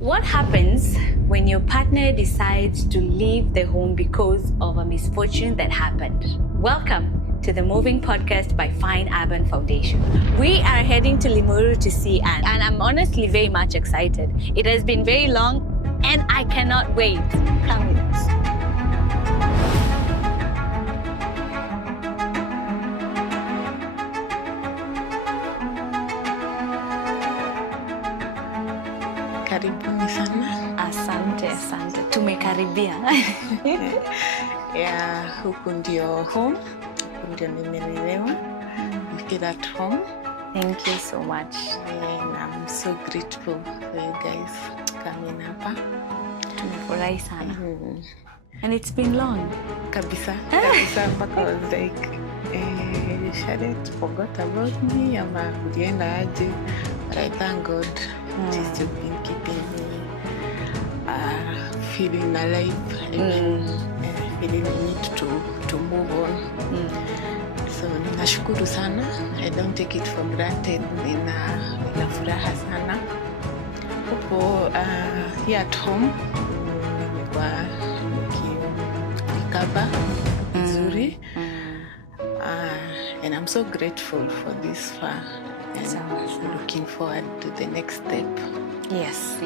What happens when your partner decides to leave the home because of a misfortune that happened? Welcome to the Moving Podcast by Fineurban Foundation. We are heading to Limuru to see Anne, and I'm honestly very much excited. It has been very long, and I cannot wait. Come with us. Karibuni sana. Asante. Tumekaribia. Yeah, huku ndio home. Huku ndio nimelelewa. I feel at home. Thank you so much. And I'm so grateful for you guys coming hapa. Tumefurahi sana. And it's been long. Kabisa. Mpaka I was like, Charlotte forgot about me. Ama kulienda aje. But I thank God. She's still been keeping me feeling alive, even feeling the need to move on. So nashukuru sana. I don't take it for granted. Nina furaha sana. Huko here at home nimekuwa nikikaba vizuri. And I'm so grateful for this far. And looking forward to the next step. Yes.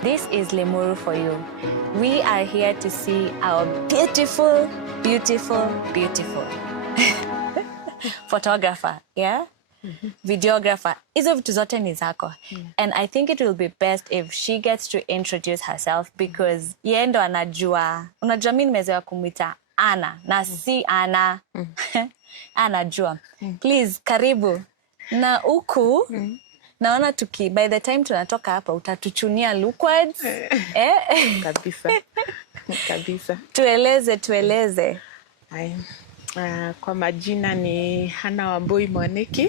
This is Limuru for you. We are here to see our beautiful photographer, yeah? Videographer. Hizo vitu zote ni zako. And I think it will be best if she gets to introduce herself because yeye ndo anajua. Unajua mimi nimezoea kumuita Ana na si Ana. Anajua. Please, karibu. Na huku naona by the time tunatoka hapa utatuchunia lookwards. Kabisa. Tueleze. Kwa majina ni Hana Wambui Mwaniki.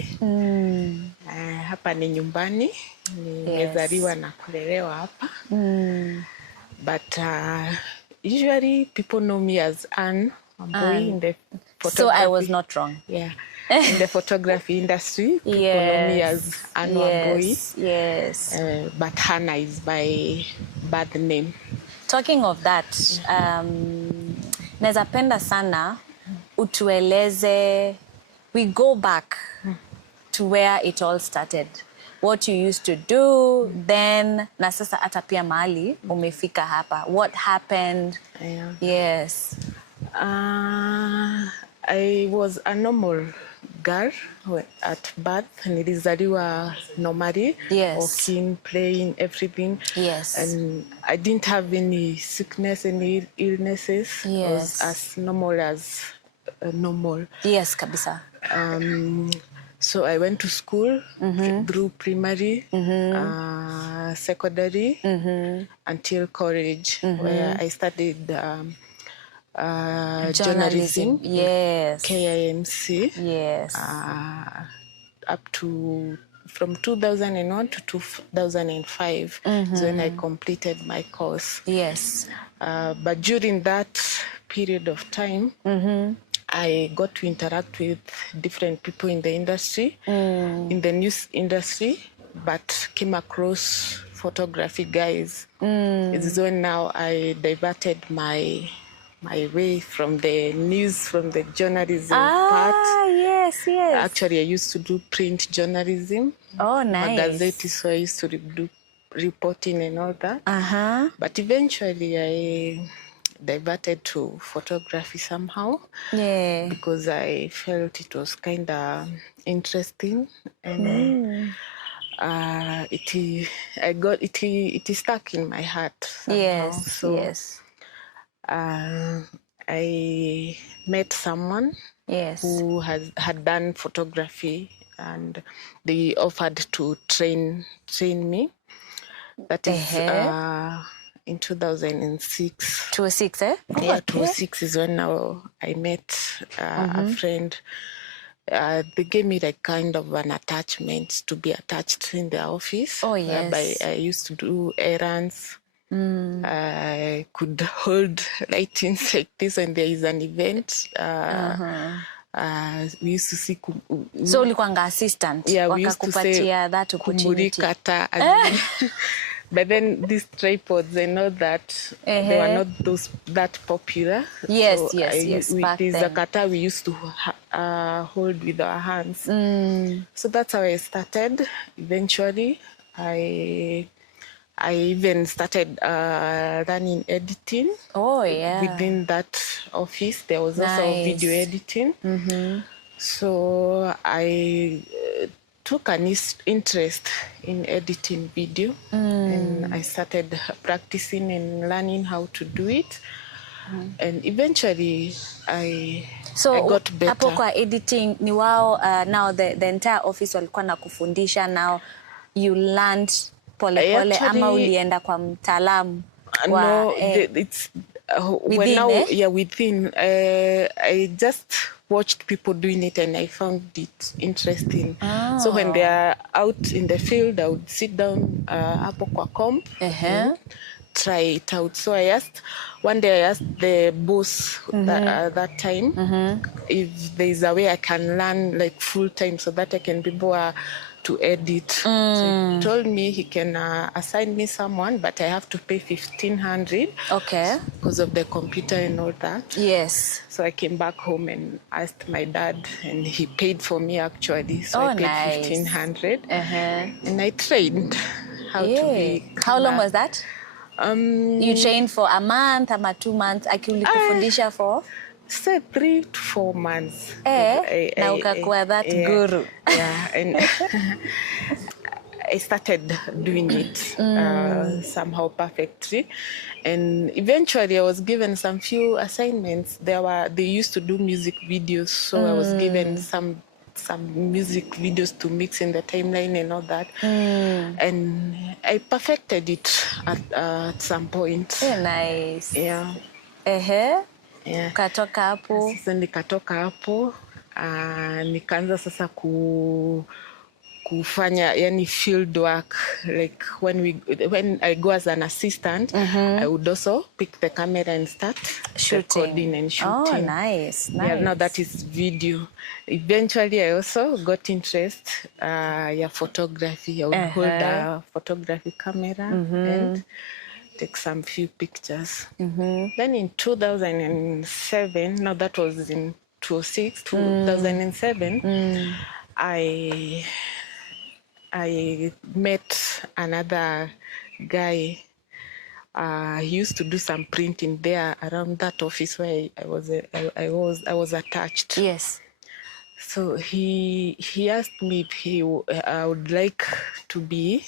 Hapa ni nyumbani. Nimezaliwa na kulelewa hapa. But usually people know me as Anne Wambui in the photography. So I was not wrong. Yeah. In the photography industry, people know me as Anne Wambui. Yes. But Hannah is my birth name. Talking of that, naweza penda sana utueleze, we go back to where it all started. What you used to do then, na sasa hata pia mahali umefika hapa. What happened? Yeah. Yes. I was a normal girl at birth. Nilizaliwa normally. Yes. Walking, playing, everything. Yes. And I didn't have any sickness, any illnesses. Yes. I was as normal as normal. Yes, kabisa. So I went to school through primary, secondary, until college, where I studied journalism. Yes. KIMC. Yes. Up to from 2001 to 2005 is when I completed my course. Yes. But during that period of time, I got to interact with different people in the industry, in the news industry, but came across photography guys. It's when now I diverted my way from the news, from the journalism part. Yes. Actually, I used to do print journalism. Oh, nice. Magazeti, so I used to do reporting and all that. But eventually, I diverted to photography somehow. Yeah. Because I felt it was kind of interesting, and it stuck in my heart somehow. Yes. So, yes. I met someone who had done photography, and they offered to train me. That is in 2006. 2006, eh? Yeah, 2006 is when now I met a friend. They gave me like kind of an attachment to be attached in the office. Oh, yes. I used to do errands. I could hold lightings like this when there is an event. We used to see so ulikuwa assistant, yeah, we used to say that opportunity. kumurikata But then these tripods, I know that they were not that popular. Yes, So yes, back there's a then. kata we used to hold with our hands. So that's how I started. Eventually, I even started learning editing. Oh, yeah. Within that office, there was also video editing. So I took an interest in editing video, and I started practicing and learning how to do it. And eventually I got better. Hapo kwa editing ni wao now the entire office walikuwa na kufundisha, now you learned pole ama ulienda kwa mtaalamu wa no, it's within, within. I just watched people doing it and I found it interesting. So when they are out in the field, I would sit down hapo kwa comp, try it out. So one day I asked the boss that time if there is a way I can learn like full time so that I can be able to edit. So he told me he can assign me someone, but I have to pay 1,500. Okay. Because of the computer and all that. Yes. So I came back home and asked my dad, and he paid for me actually. So I paid 1,500, and I trained how to be. How long was that? You trained for a month or 2 months? Akiulikufundisha for? Say 3 to 4 months. Na ukakuwa that guru. Yeah, and I started doing it somehow perfectly, and eventually I was given some few assignments. They used to do music videos, so I was given some music videos to mix in the timeline and all that, and I perfected it at some point. Very nice. Yeah. Yeah. Ukatoka hapo. Sasa nikatoka hapo, nikaanza sasa kufanya yani field work, like when I go as an assistant, I would also pick the camera and start recording and shooting. Oh, nice. Yeah, now that is video. Eventually I also got interest photography. I would hold a photography camera and take some few pictures. Then in 2007, now that was in 2007, I met another guy. He used to do some printing there around that office where I was attached. Yes. So he asked me if I would like to be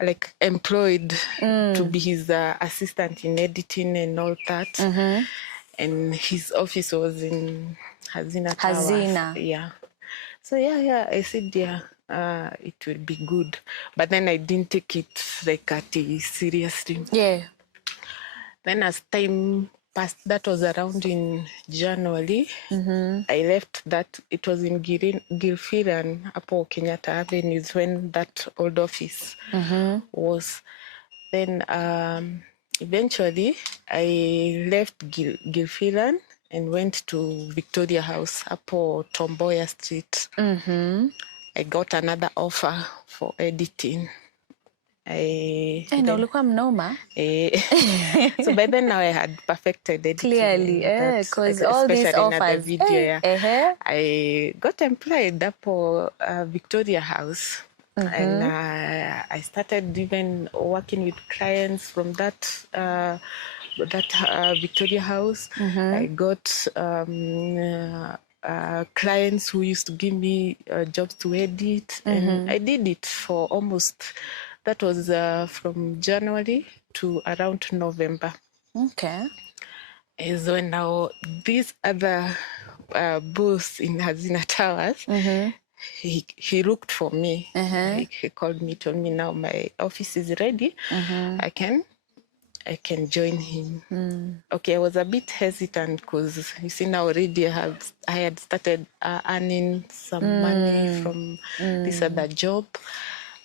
like employed to be his assistant in editing and all that. And his office was in Hazina Towers. Yeah. So I said it will be good, but then I didn't take it like seriously. Yeah. Then as time passed, that was around in January. I left that. It was in Gilfiran, Apo Kenyatta Avenue, is when that old office was. Then eventually I left Gilfiran and went to Victoria House, Apo Tomboya Street. I got another offer for editing. Ulikuwa mnoma. So by then now I had perfected editing. Clearly, because all these offers. The video, I got employed up for Victoria House. And I started even working with clients from that Victoria House. I got clients who used to give me jobs to edit, and I did it for almost, that was from January to around November. Okay. Is when now this other boss in Hazina Towers, he looked for me. He called me, told me now my office is ready. I can join him. Okay, I was a bit hesitant because you see now already I had started earning some money from this other job,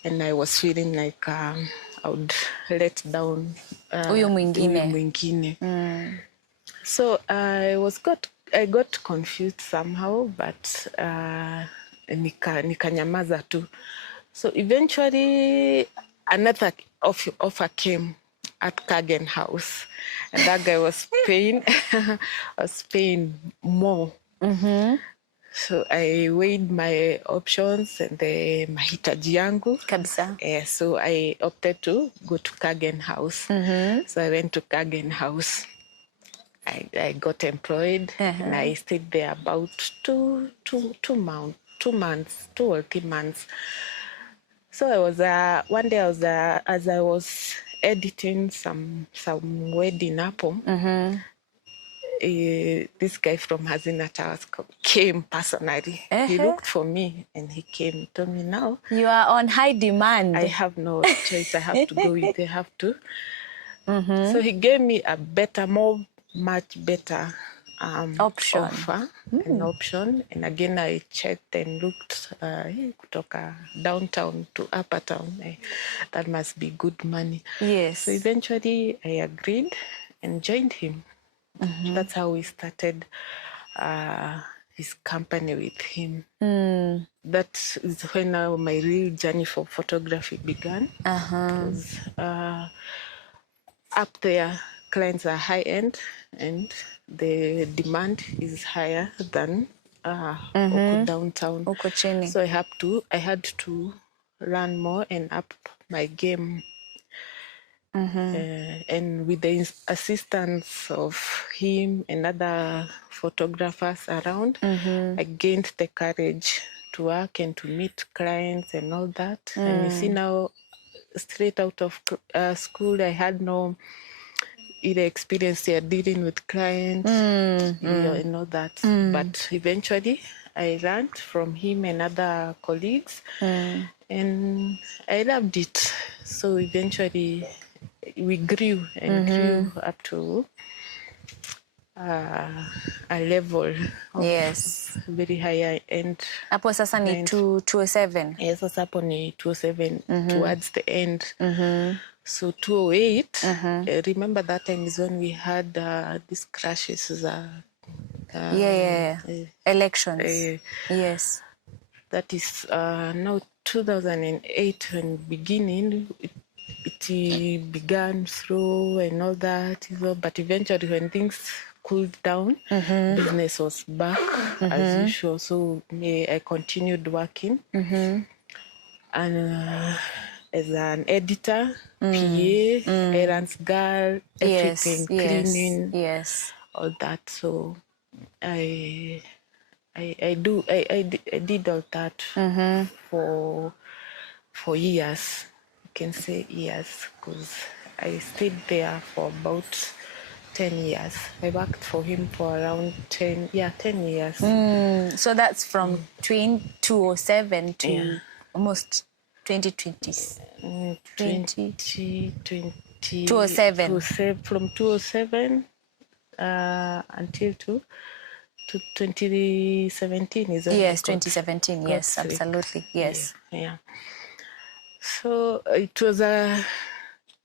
and I was feeling like I would let down huyu mwingine. So I got confused somehow, but nikanyamaza tu. So eventually another offer came at Kagen House, and that guy was paying more. So I weighed my options and the mahitaji yangu. Kabisa. So I opted to go to Kagen House. So I went to Kagen House. I got employed and I stayed there about 2 or 3 months. So I was one day as I was editing some wedding apple. This guy from Hazina Towers came personally. He looked for me and he came, told me, now You are on high demand. I have no choice. I have to go with. They have to. So he gave me a much better Option. offer, an option. And again, I checked and looked kutoka downtown to upper town. That must be good money. Yes. So eventually, I agreed and joined him. That's how we started his company with him. That is when my real journey for photography began. Because up there, clients are high end and the demand is higher than downtown. Uko chini. So I had to learn more and up my game. And with the assistance of him and other photographers around, I gained the courage to work and to meet clients and all that. And you see now, straight out of school, I had no experience here dealing with clients, and all that. But eventually, I learned from him and other colleagues, and I loved it. So eventually, we grew and grew up to a level of very high end. Hapo sasa ni 207. Yes, sasa hapo ni 207 towards the end. So 208, remember that time is when we had these crashes. Elections. Yes. That is now 2008 when beginning. It began slow and all that, but eventually when things cooled down, business was back as usual. So I continued working and as an editor, PA, errands girl, everything, cleaning, all that. So I did all that for years. Can say years, because I stayed there for about 10 years. I worked for him for around 10 years. So that's from 2007 to almost 2020. 207. From 2007 until to 2017 is it? Yes, 2017. Yes, absolutely. Yes. Yeah. So it was a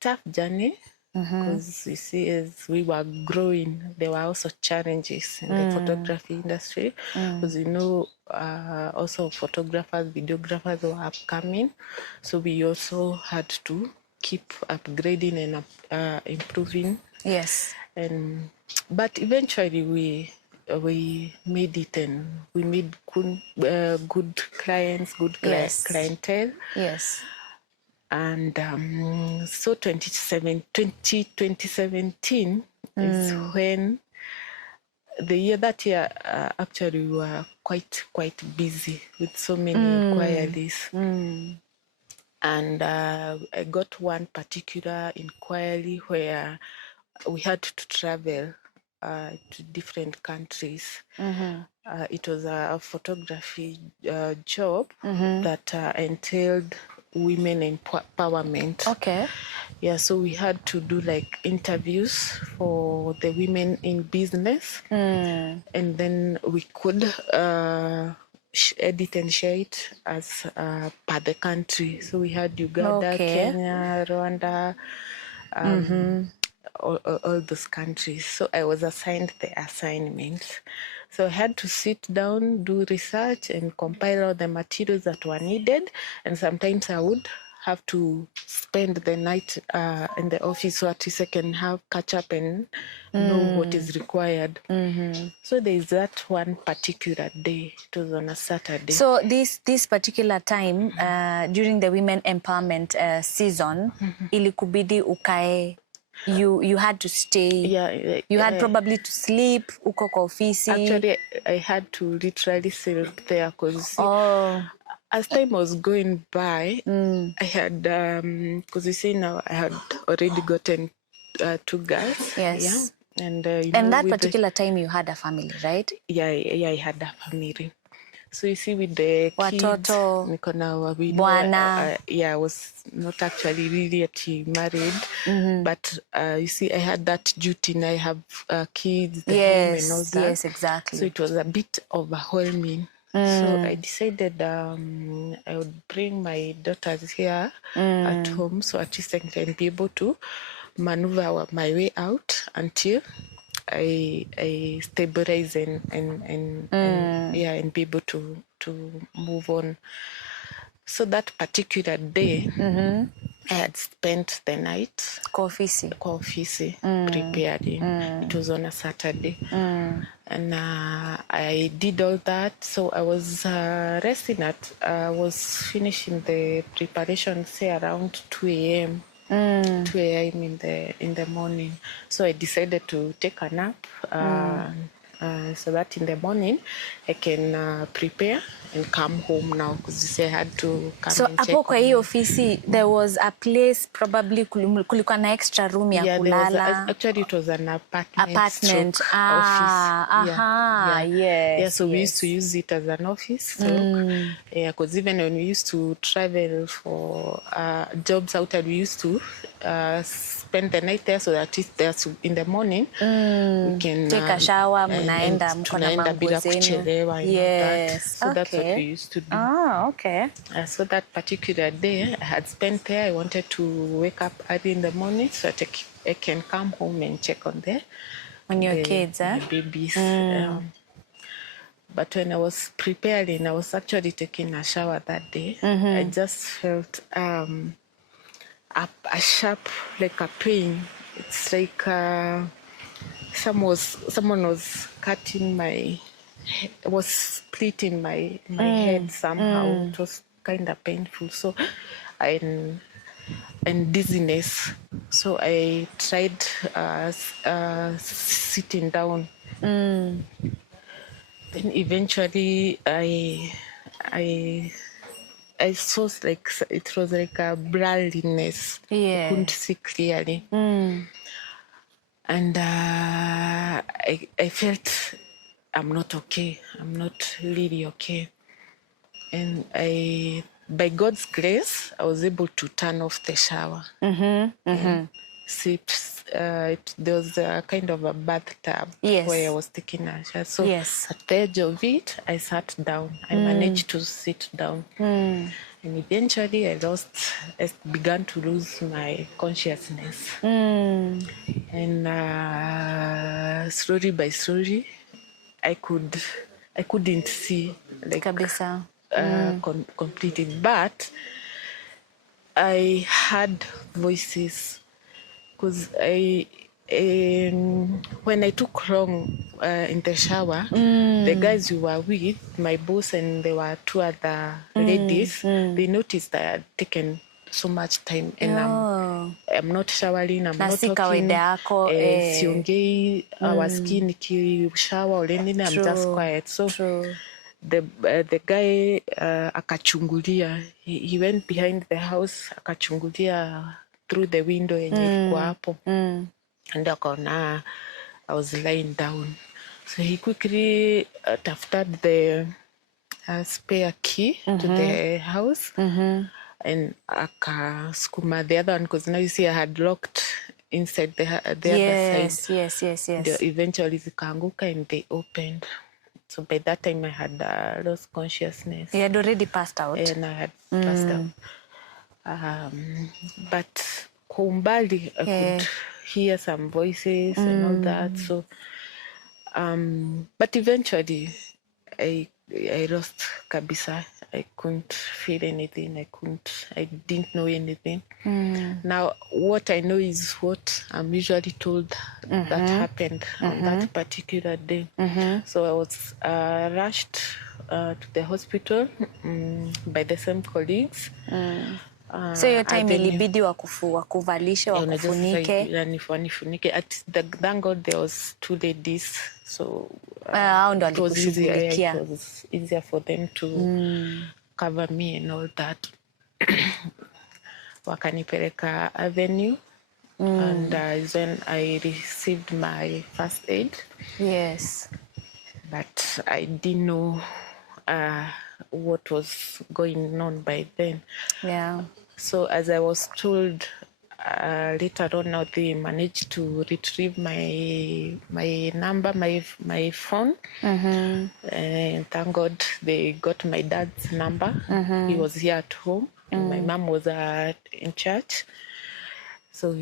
tough journey because you see, as we were growing, there were also challenges in the photography industry because also photographers, videographers were upcoming. So we also had to keep upgrading and improving. Yes. But eventually we made it and we made good clients, good clientele. Yes. And so 2017 is when that year actually we were quite busy with so many inquiries. And I got one particular inquiry where we had to travel to different countries. It was a photography job that entailed women empowerment. Okay. Yeah, so we had to do like interviews for the women in business, and then we could edit and share it as per the country. So we had Uganda, Kenya, Rwanda, all those countries. So I was assigned the assignment. So I had to sit down, do research, and compile all the materials that were needed. And sometimes I would have to spend the night in the office so at least I can catch up and know what is required. So there is that one particular day. It was on a Saturday. So this particular time during the women empowerment season, ilikubidi ukae. You had to stay. Yeah, you had probably to sleep uko kwa ofisi. Actually, I had to literally sleep there because as time was going by, I had because you see now I had already gotten 2 girls. Yes. Yeah, and and that particular time you had a family, right? Yeah, I had a family. So you see, with the watoto, kids, niko na wawili. Bwana. I was not actually really yet married, but you see, I had that duty, and I have kids, the home, and all that. Yes, exactly. So it was a bit overwhelming. So I decided I would bring my daughters here at home, so at least I can be able to maneuver my way out until I stabilize and be able to move on. So that particular day, I had spent the night Coffee preparing. It was on a Saturday, and I did all that. So I was resting was finishing the preparation, say around 2 a.m. 2 a.m. in the morning. So I decided to take a nap so that in the morning I can prepare and come home now, because I had to come. So and check hapo kwa hii ofisi there was a place, probably kulikuwa na extra room ya kulala. Actually it was an apartment office. Yes. So we used to use it as an office. So because even when we used to travel for jobs outside, we used to spend the night there, so that in the morning we can take a shower, mnaenda mko na manguo zenu. Yes. So that's what we used to do. Okay. So that particular day I had spent there, I wanted to wake up early in the morning so that I can come home and check on your kids, the babies. But when I was preparing, I was actually taking a shower that day. I just felt a sharp, like a pain. It's like someone was cutting was splitting my head somehow. It was kind of painful. So and dizziness. So I tried sitting down. Then eventually I saw like it was like a blurriness. I couldn't see clearly. And I felt I'm not okay. I'm not really okay. And by God's grace, I was able to turn off the shower. There was a kind of a bathtub where I was taking a shower. So at the edge of it, I sat down. I managed to sit down. And eventually I began to lose my consciousness. And slowly by slowly, I couldn't see like Kabisa. completely, but I heard voices, because when I took long in the shower, the guys who were with my boss and there were 2 other ladies, they noticed that I had taken so much time and I'm not showering, I'm not talking, siongei, waski nikishower or anything, I'm just quiet. So the guy akachungulia, he went behind the house, akachungulia through the window yenye ilikuwa hapo, and akaona I was lying down. So he quickly tafuted the spare key to the house, and akasukuma the other one, because now you see I had locked inside the other side. Yes. Eventually zikaanguka and they opened. So by that time I had lost consciousness. You had already passed out? And I had passed out. But kwa umbali I could hear some voices and all that. So, but eventually I I lost kabisa. I couldn't feel anything. I didn't know anything. Now, what I know is what I'm usually told that happened on that particular day. So I was rushed to the hospital by the same colleagues. So your time ilibidi wakuvalishe, wakufunike. Thank God there was 2 ladies, so it was easier for them to cover me and all that. Wakanipeleka Avenue, and is when I received my first aid. Yes. But I didn't know what was going on by then. Yeah. So as I was told later on, now they managed to retrieve my number, my phone. And thank God they got my dad's number. He was here at home, and my mom was in church. So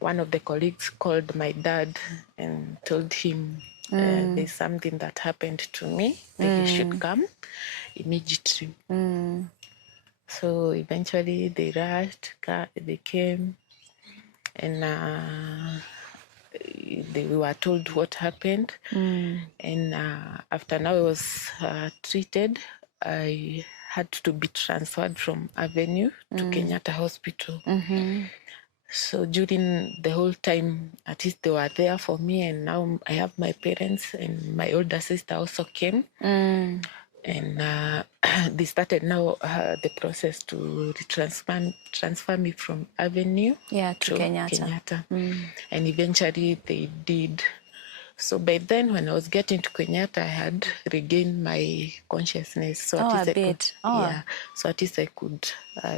one of the colleagues called my dad and told him there's something that happened to me, that he should come immediately. So eventually they rushed, they came, and we were told what happened. And after now I was treated, I had to be transferred from Avenue to Kenyatta Hospital. So during the whole time, at least they were there for me, and now I have my parents, and my older sister also came. And they started now the process to transfer me from Avenue to Kenyatta. And eventually they did. So by then, when I was getting to Kenyatta, I had regained my consciousness. So at least so at least I could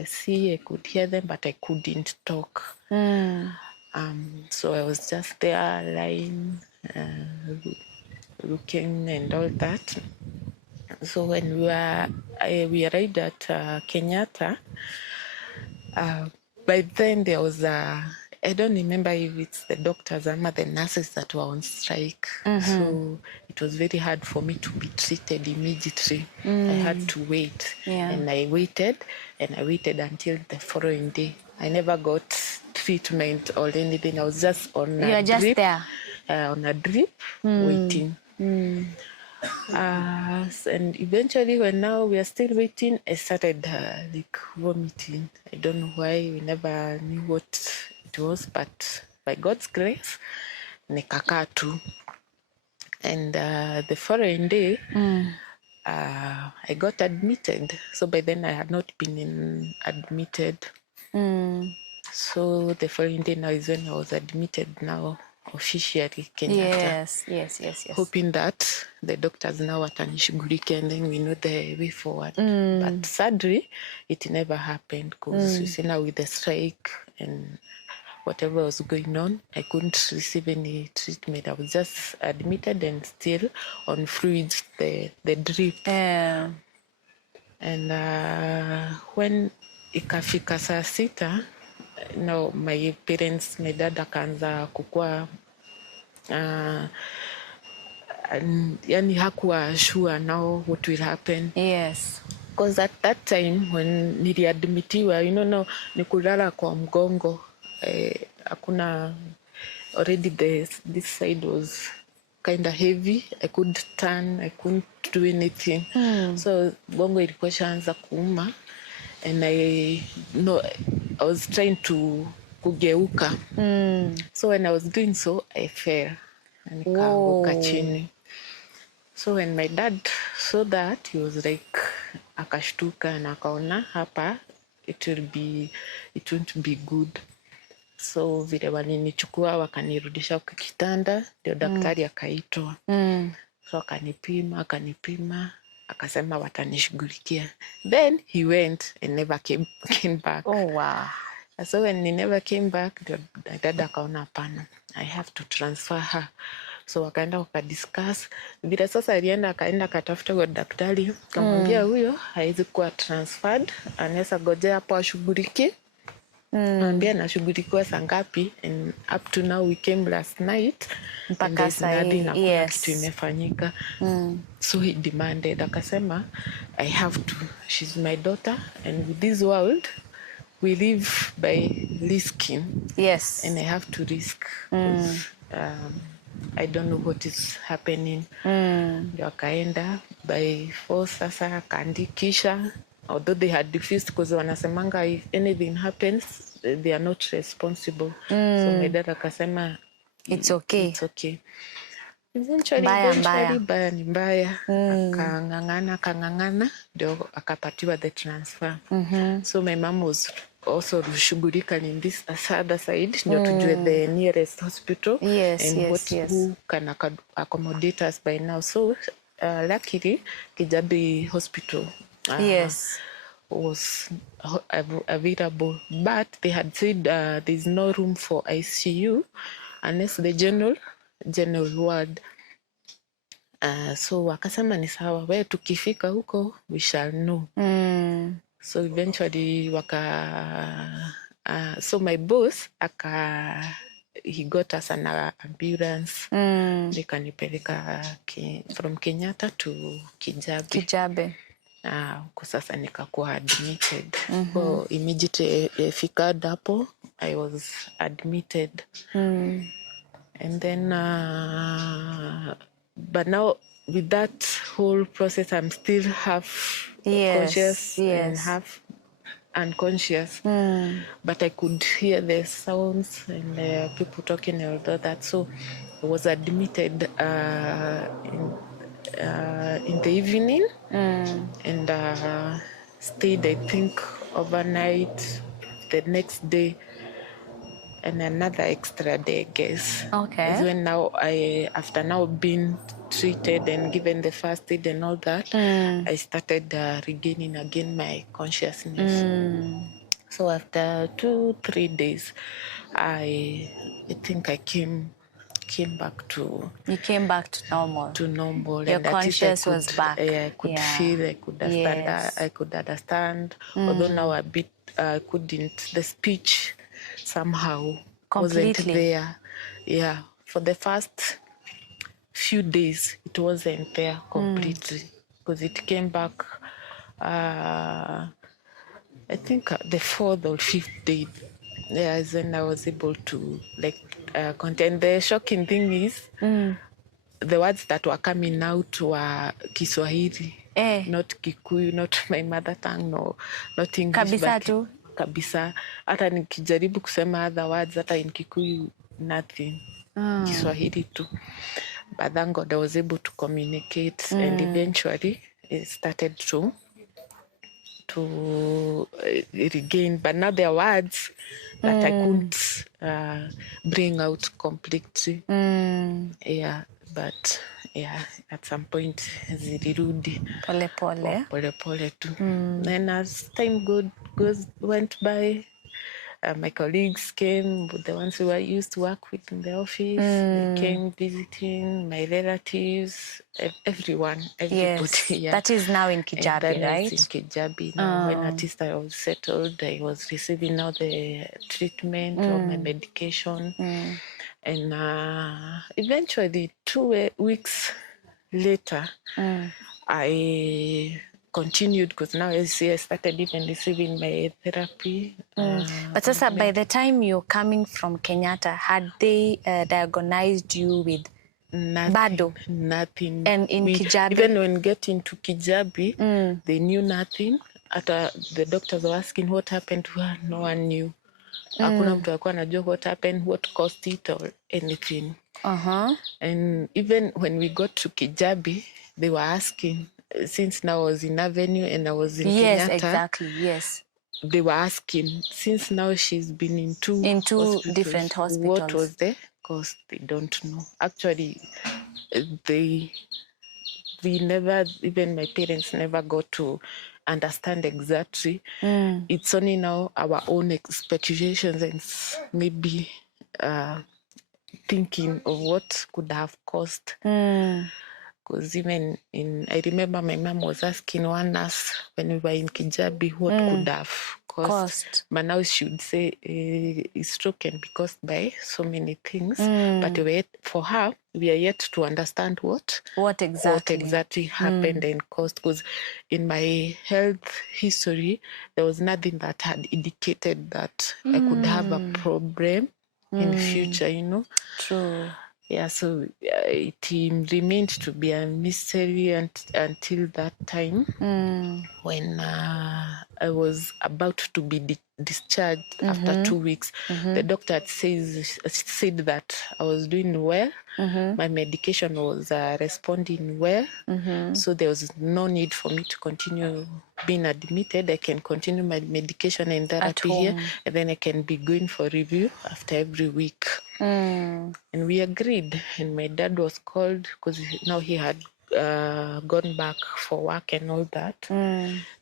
see, I could hear them, but I couldn't talk. So I was just there lying, looking and all that. So when we arrived at Kenyatta, by then there was I don't remember if it's the doctors or the nurses that were on strike. So it was very hard for me to be treated immediately. I had to wait. And I waited until the following day. I never got treatment or anything. I was just on a drip. There. On a drip, waiting. And eventually, when now we are still waiting, I started like vomiting. I don't know why. We never knew what it was, but by God's grace, nikakaa tu. And the following day, I got admitted. So by then I had not been admitted. So the following day now is when I was admitted now officially Kenyatta. Yes. Hoping that the doctors now watanishughulikia and then we know the way forward. But sadly, it never happened because you see now with the strike and whatever was going on, I couldn't receive any treatment. I was just admitted and still on fluids, the drip. And when ikafika saa 6, no, my parents, my dad akaanza kukua yani hakuwa sure now what will happen. Yes. Because at that time when niliadmitiwa, you know, ni kulala kwa mgongo. Hakuna already this side was kind of heavy. I couldn't turn, I couldn't do anything. So mgongo ilikuwa shaanza kuuma. And I was trying to kugeuka. So when I was doing so, I fell. And nikaanguka chini. So when my dad saw that, he was like, akashtuka na akaona hapa, it won't be good. So vile walinichukua wakanirudisha kwa kitanda, ndio daktari akaitwa. So akanipima, akasema watanishughulikia. Then he went and never came back. Oh wow. So when he never came back, the dad akaona hapana, I have to transfer her. So wakaenda wakadiscuss. Vile sasa akaenda akatafuta kwa daktari, kamwambia huyo haizi kuwa transferred, anaweza gojea hapo ashughulikie. Naambia nashughulikiwa saa ngapi, and up to now we came last night and Mpaka there's nothing, sahi, hakuna kitu yes. imefanyika. So he demanded, akasema I have to, she's my daughter and with this world we live by risking. Yes. And I have to risk because I don't know what is happening. Ndio akaenda by force, sasa akaandikisha, although they had refused because wanasemanga if anything happens they are not responsible. So my dad akasema It's okay. It's okay. Eventually baya ni mbaya. Akang'ang'ana ndio akapatiwa the transfer. So my mom was also shughulika in this other side ndio tujue the nearest hospital who can accommodate us by now. So luckily Kijabi Hospital was available, but they had said there's no room for ICU unless the general ward. So wakasema ni sawa, we tukifika huko we shall know. So eventually so my boss he got us an ambulance. Nikanipeleka from Kenyatta to Kijabe. Huko sasa nikakuwa admitted. So immediately fika hapo I was admitted. And then but now with that whole process I'm still half conscious and half unconscious. But I could hear the sounds and people talking and all that. So I was admitted in the evening and stayed, I think, overnight, the next day, and another extra day, I guess. Okay. Is when now after now being treated and given the first aid and all that, I started regaining again my consciousness. So after 2-3 days, I think I came back to... You came back to normal. To normal. Your and conscious was back. I could feel, I could understand. I could understand. Although now a bit, I couldn't. The speech somehow wasn't there. Yeah, for the first few days, it wasn't there completely because it came back. I think the 4th or 5th day, is when I was able to contain. The shocking thing is the words that were coming out were Kiswahili, not Kikuyu, not my mother tongue, no, not English. Kabisa tu. Kabisa. Hata nikijaribu kusema other words, hata in Kikuyu, nothing. Kiswahili tu. But thank God I was able to communicate and eventually it started to regain. But now there are words that I couldn't bring out completely. Yeah, but at some point zilirudi pole tu. Then as time went by, my colleagues came, the ones who I used to work with in the office, they came visiting, my relatives, everyone, everybody. Yes, that is now in Kijabe, right? In Kijabe now. When at least I was settled, I was receiving all the treatment, all my medication. And eventually 2 weeks later, I continued because now I started even receiving my therapy. But Sasa, by the time you're coming from Kenyatta, had they diagnosed you with Bado? Nothing. And in Kijabe? Even when getting to Kijabe, they knew nothing. After the doctors were asking what happened to her, no one knew. Hakuna mtu alikuwa anajua what happened, what caused it or anything. And even when we got to Kijabe, they were asking, since now I was in Avenue and I was in Kenyatta. Yes, exactly, yes. They were asking, since now she's been in two different hospitals, what was the cause? They don't know. Actually, we never, even my parents never got to understand exactly. It's only now our own expectations and maybe thinking of what could have caused. Because even I remember my mom was asking one nurse when we were in Kijabe what could have Caused. But now she would say stroke can be caused by so many things. But for her, we are yet to understand what exactly happened and caused. Because in my health history, there was nothing that had indicated that I could have a problem in future, you know. True. Yeah, so it remained to be a mystery until that time when I was about to be discharged after 2 weeks. The doctor had said that I was doing well. My medication was responding well. So there was no need for me to continue being admitted. I can continue my medication and therapy here, and then I can be going for review after every week. And we agreed, and my dad was called because now he had gone back for work and all that.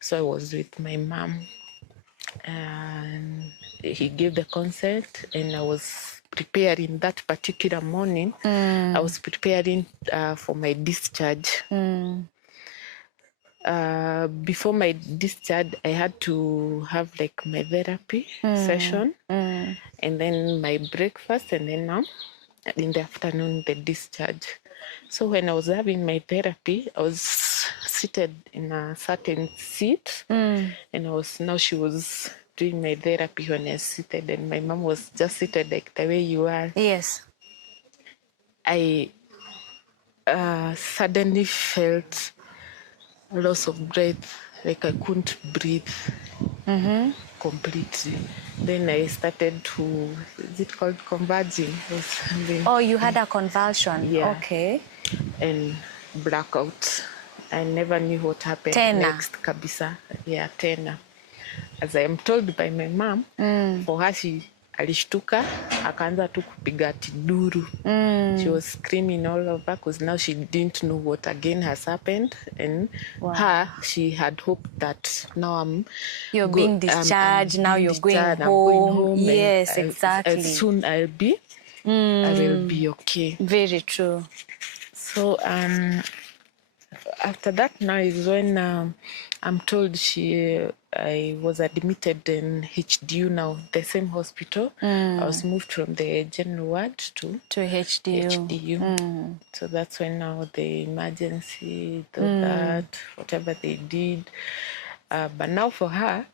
So I was with my mom, and he gave the consent, and I was preparing that particular morning. I was preparing for my discharge. Before my discharge, I had to have like my therapy session, and then my breakfast, and then in the afternoon the discharge. So when I was having my therapy, I was seated in a certain seat, and she was doing my therapy when I was seated, and my mom was just seated like the way you are. Yes. I suddenly felt loss of breath, like I couldn't breathe completely. Then I started to, is it called converging or something? Oh, you had a convulsion. Yeah. Okay. And blackout. I never knew what happened next, kabisa. Yeah, tena. As I am told by my mom, for her, she alishtuka, akaanza tu kupiga tiduru. She was screaming all over because now she didn't know what again has happened. And she had hoped that now you're being discharged, now you're going home. Yes, exactly. Soon I will be okay. Very true. So after that now is when I'm told I was admitted in HDU now, the same hospital. I was moved from the general ward to HDU. So that's when now the emergency, that, whatever they did. But now for her,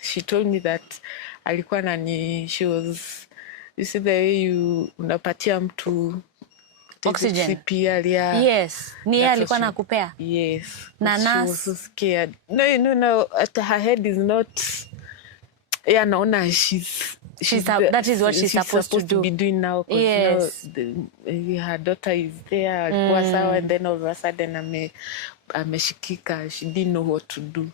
she told me that alikuwa she was, you see the way you unapatia mtu oxygen. CPR, yeah. Yes. Ni yeye alikuwa nakupea? Yes. Na she was so scared. No. Her head is not. Yeah, naona that is what she's supposed to be doing now. Yes. Her daughter is there. Alikuwa sawa, and then all of a sudden ameshikika. She didn't know what to do.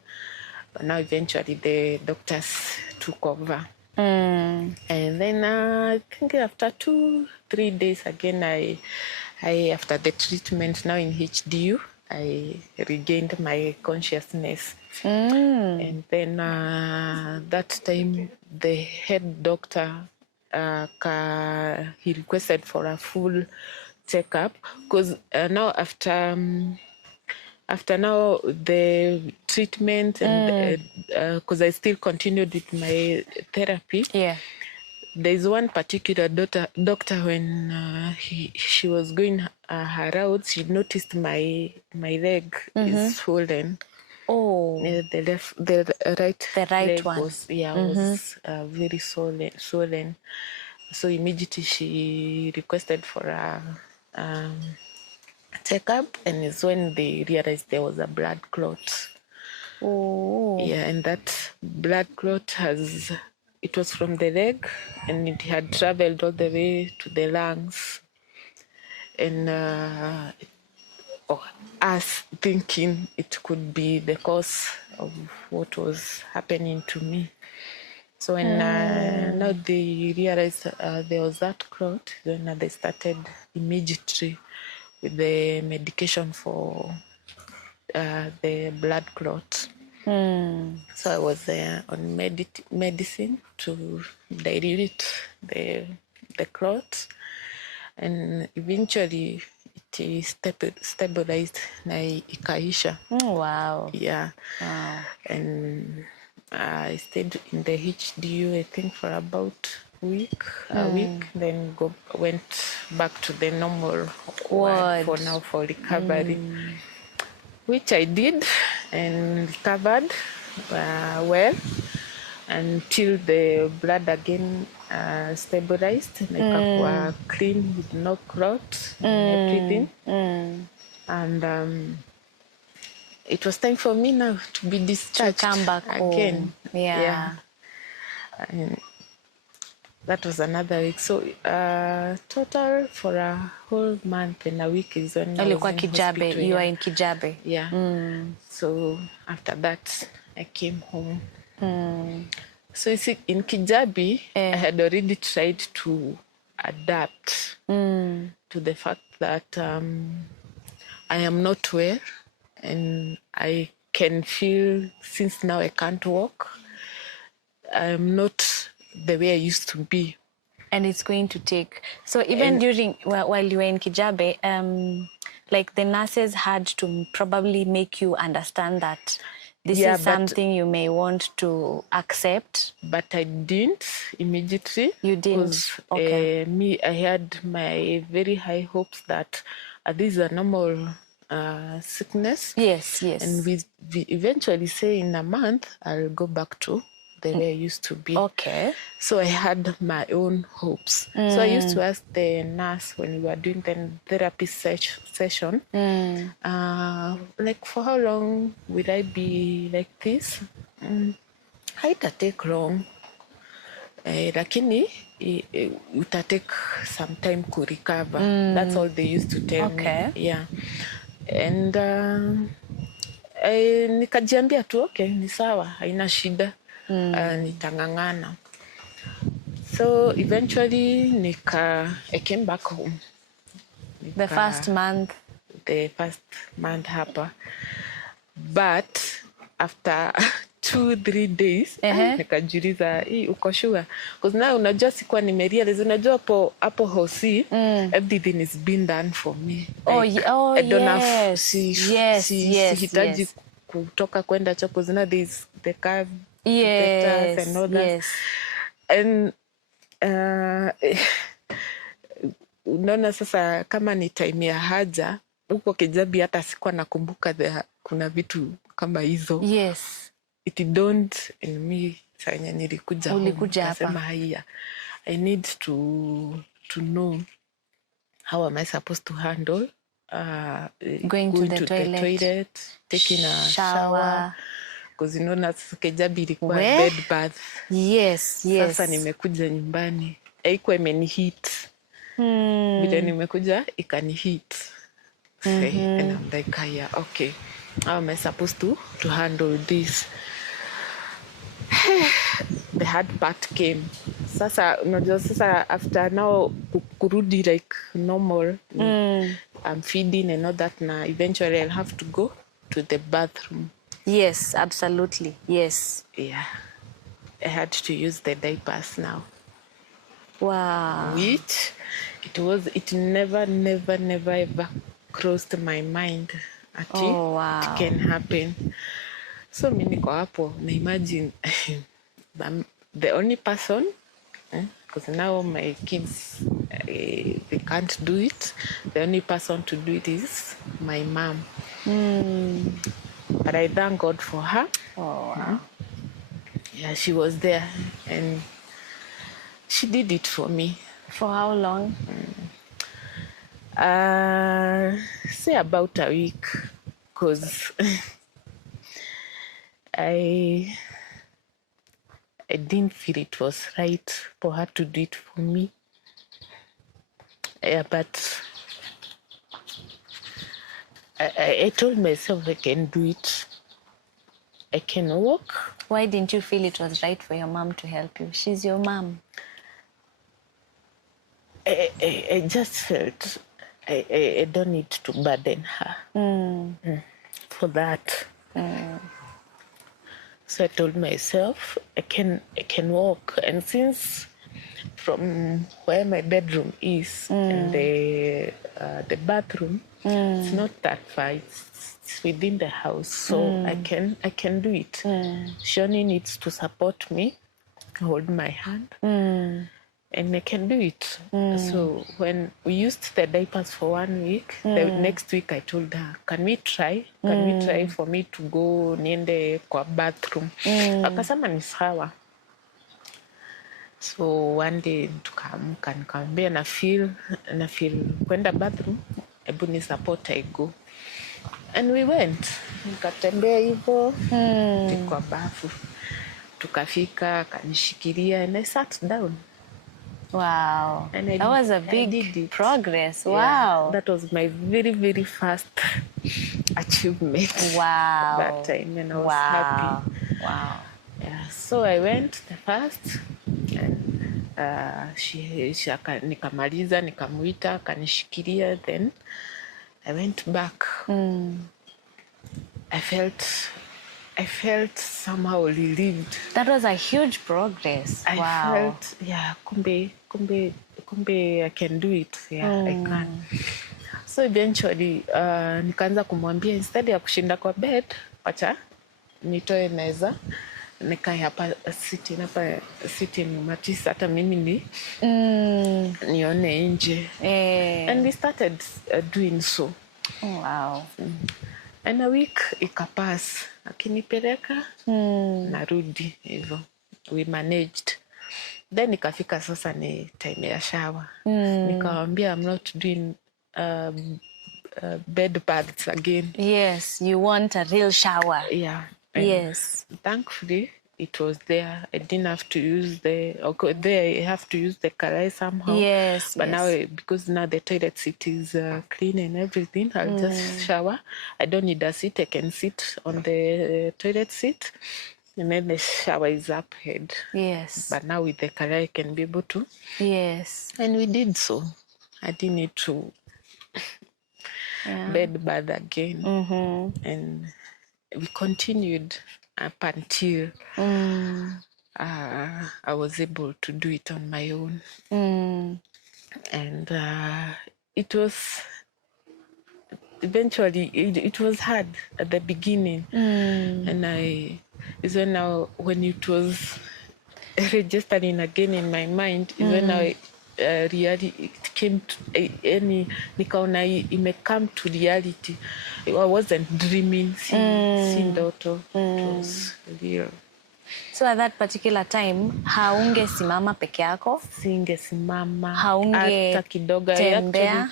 But now eventually the doctors took over. And then I think after 2-3 days again, I after the treatment now in HDU, I regained my consciousness. And then that time the head doctor he requested for a full checkup because now after now the treatment and because I still continued with my therapy. Yeah. There's one particular doctor when she was going her routes, she noticed my leg is swollen. Oh. The right leg one was was very swollen. So immediately she requested for a checkup, and it's when they realized there was a blood clot. Oh. Yeah, and that blood clot it was from the leg, and it had traveled all the way to the lungs. And us thinking it could be the cause of what was happening to me. So when now they realized there was that clot, then they started immediately with the medication for the blood clot. So I was on medicine to dilute the clot, and eventually it stabilized na ikaisha. Oh, wow. Yeah. Wow. And I stayed in the HDU, I think, for about a week, then went back to the normal ward for now for recovery, which I did and recovered well until the blood again stabilized, nikakuwa clean with no clot and everything. And it was time for me now to be discharged, to come back again. home. Yeah. And that was another week. So total for a whole month and a week is when I was in Kijabe. hospital. You are in Kijabe. Yeah. So after that, I came home. So you see, in Kijabe, I had already tried to adapt to the fact that I am not well, and I can feel, since now I can't walk, I'm not the way I used to be. And it's going to take... So even during, while you were in Kijabe, like the nurses had to probably make you understand that this is something you may want to accept. But I didn't immediately. You didn't? Okay. I had my very high hopes that this is a normal sickness. Yes, yes. And we eventually say in a month, I'll go back to the way I used to be. Okay. So I had my own hopes. So I used to ask the nurse when we were doing the therapy session, like, for how long will I be like this? Haita take long. Lakini it take some time to recover. That's all they used to tell me. Yeah. And nikajiambia tu, okay, ni sawa, haina shida. Nitangangana. So eventually I came back home. The first month hapa. But after 2-3 days, nikajiuliza, uko sure? Because now unajua sikuwa nimerealize, unajua hapo hosi, everything is being done for me. Like, I don't have, sihitaji kutoka kwenda choko, zina these the car detectors and all that. And unaona sasa kama ni time ya haja, huko Kijabe hata sikuwa nakumbuka kuna vitu kama hizo. Yes. It don't in me sanya nilikuja home. Ulikuja hapa. Nasema haya, I need to know how am I supposed to handle going to the toilet, taking a shower. Because unaona sasa Kijabe ilikuwa bed bath. Yes. Sasa nimekuja nyumbani, haikuwa imenihit. Bila nimekuja ikanihit. And I'm like, yeah, okay, how am I supposed to handle this? The hard part came. Sasa unajua sasa after now kurudi like normal, I'm feeding and all that, na eventually I'll have to go to the bathroom. Yes, absolutely. Yes. Yeah. I had to use the diapers now. Wow. Which it never ever crossed my mind that it can happen. So mimi niko hapo na imagine the only person, because now my kids they can't do it. The only person to do it is my mom. But I thank God for her. Oh, wow. Yeah, she was there and she did it for me. For how long? Say about a week, because I didn't feel it was right for her to do it for me. Yeah, but I told myself I can do it. I can walk. Why didn't you feel it was right for your mom to help you? She's your mom. I just felt I don't need to burden her for that. So I told myself I can walk, and since from where my bedroom is and the bathroom, it's not that far. It's It's within the house, so I can do it. She only needs to support me, hold my hand, and I can do it. So when we used the diapers for 1 week, the next week I told her, can we try for me to go niende kwa bathroom? Akasema ni sawa. So one day tukaamka nikamwambia na feel kwenda bathroom, hebu ni support I go. And we went. Nikatembea hivyo kwa bafu. Tukafika, akanishikilia, and I sat down. Wow. And that was a big progress. Wow. Yeah, that was my very, very first achievement. Wow. That time, and I was happy. Wow. Yeah, so I went the first, and nikamaliza, nikamuita, akanishikilia, then I went back. I felt somehow relieved. That was a huge progress. I felt, yeah, kumbe I can do it. Yeah, I can. So eventually, nikaanza kumwambia, instead ya kushinda kwa bed, wacha nitoe meza, nikae hapa sitting mattress, hata mimi nione nje. And we started doing so. Oh, wow. And a week ikapass, akinipeleka narudi hivyo. We managed. Then ikafika sasa ni time ya shower. Nikamwambia, I'm not doing bed baths again. Yes, you want a real shower. Yeah. Yes. Thankfully, it was there. I didn't have to use I have to use the karai somehow. Yes. But now, because now the toilet seat is clean and everything, I'll just shower. I don't need a seat. I can sit on the toilet seat, and then the shower is up head. Yes. But now with the karai, I can be able to. Yes. And we did so. I didn't need to bed bath again. And we continued up until I was able to do it on my own. And it was eventually, it was hard at the beginning. And is when now, when it was registering again in my mind, is when I reality, it came to nikaona it come to reality. I wasn't dreaming, seeing ndoto. It was real. So at that particular time, haungesimama peke yako? Singesimama. Haunge tembea?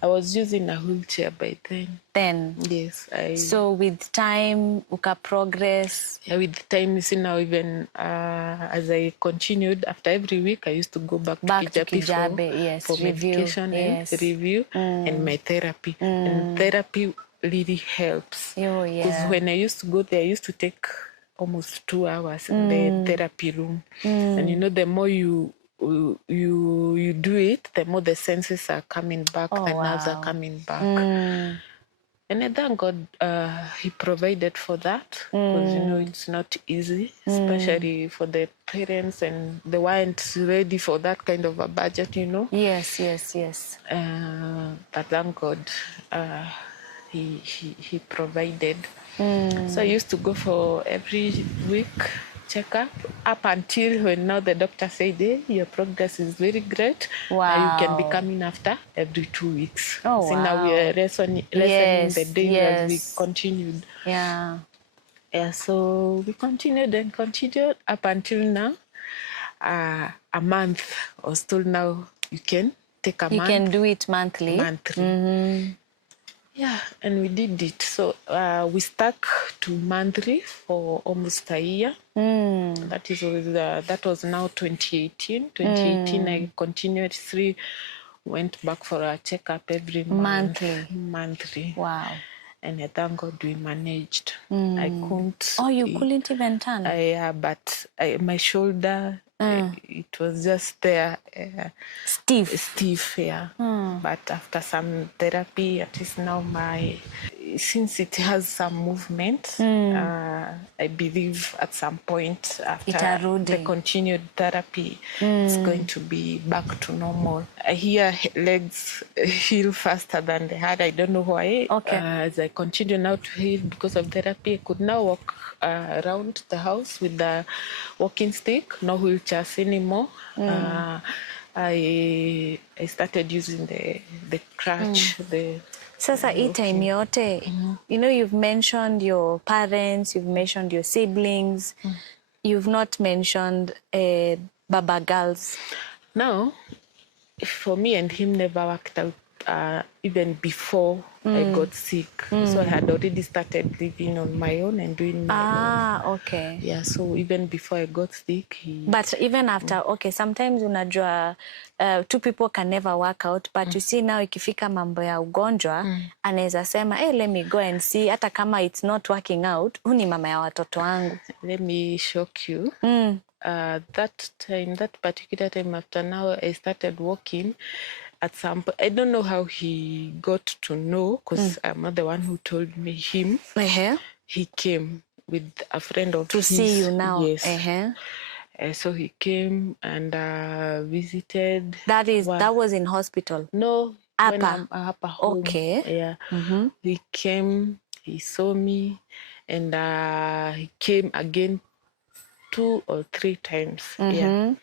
I was using a wheelchair by then. Then? Yes. So with time, uka progress? Yeah, with time, you see now, even as I continued, after every week, I used to go back to Kijabe for medication and review and my therapy. And therapy really helps. Oh, yeah. Because when I used to go there, I used to take almost 2 hours in the therapy room. And you know, the more you do it, the more the senses are coming back, the nerves are coming back. And I thank God he provided for that, because you know it's not easy, especially for the parents, and they weren't ready for that kind of a budget, you know. Yes. But thank God he provided. So I used to go for every week checkup up until when now the doctor said, hey, your progress is very great. Wow. You can be coming after every 2 weeks. Oh, so wow. now we are lessening the days as we continued. Yeah. Yeah, so we continued up until now. A month or still now you can take a month. You can do it monthly. Yeah, and we did it. So we stuck to monthly for almost a year. That was now 2018. 2018, I continuously went back for a checkup every monthly. Wow. And I thank God we managed. I couldn't. Oh, you couldn't even turn? Yeah, but my shoulder, it was just there. Stiff, yeah. But after some therapy, at least now since it has some movement, I believe at some point after Itarudi. the continued therapy, it's going to be back to normal. I hear legs heal faster than the heart. I don't know why. Okay. As I continue now to heal because of therapy, I could now walk around the house with the walking stick, no wheelchairs anymore. I started using the crutch, Sasa hii time yote, you know, you've mentioned your parents, you've mentioned your siblings, you've not mentioned Baba girls. Now, for me and him never worked out even before I got sick. So I had already started living on my own and doing my own. Okay. Yeah, so even before I got sick, But even after, okay, sometimes unajua two people can never work out, but you see now ikifika mambo ya ugonjwa, anaweza sema, hey, let me go and see, hata kama it's not working out, huu ni mama ya watoto wangu. Let me shock you. That particular time after now I started walking, at some point, I don't know how he got to know, because I'm not the one who told me him. He came with a friend of his. To see you now. Yes. So he came and visited. That was in hospital? No, when I'm up at home. Okay. Yeah. He came, he saw me, and he came again 2 or 3 times. Yeah.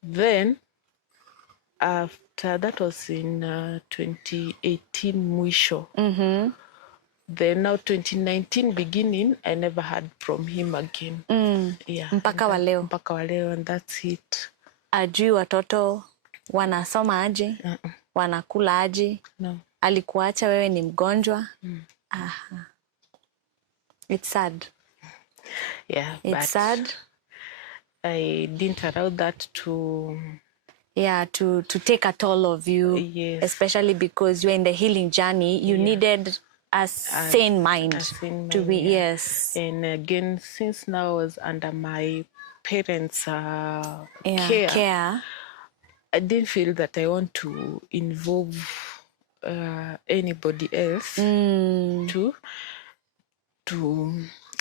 Then after that was in 2018 mwisho. Then now 2019 beginning, I never heard from him again. Yeah. Mpaka wa leo. Mpaka wa leo, and that's it. Ajui watoto wanasoma aje? Wanakula aje? No. Alikuacha wewe ni mgonjwa? It's sad. Yeah, it's sad. I didn't allow that to... Yeah, to take a toll of you. Yes. Especially because you're in the healing journey. You needed a sane mind. To be, yes. And again, since now I was under my parents' care, I didn't feel that I want to involve anybody else to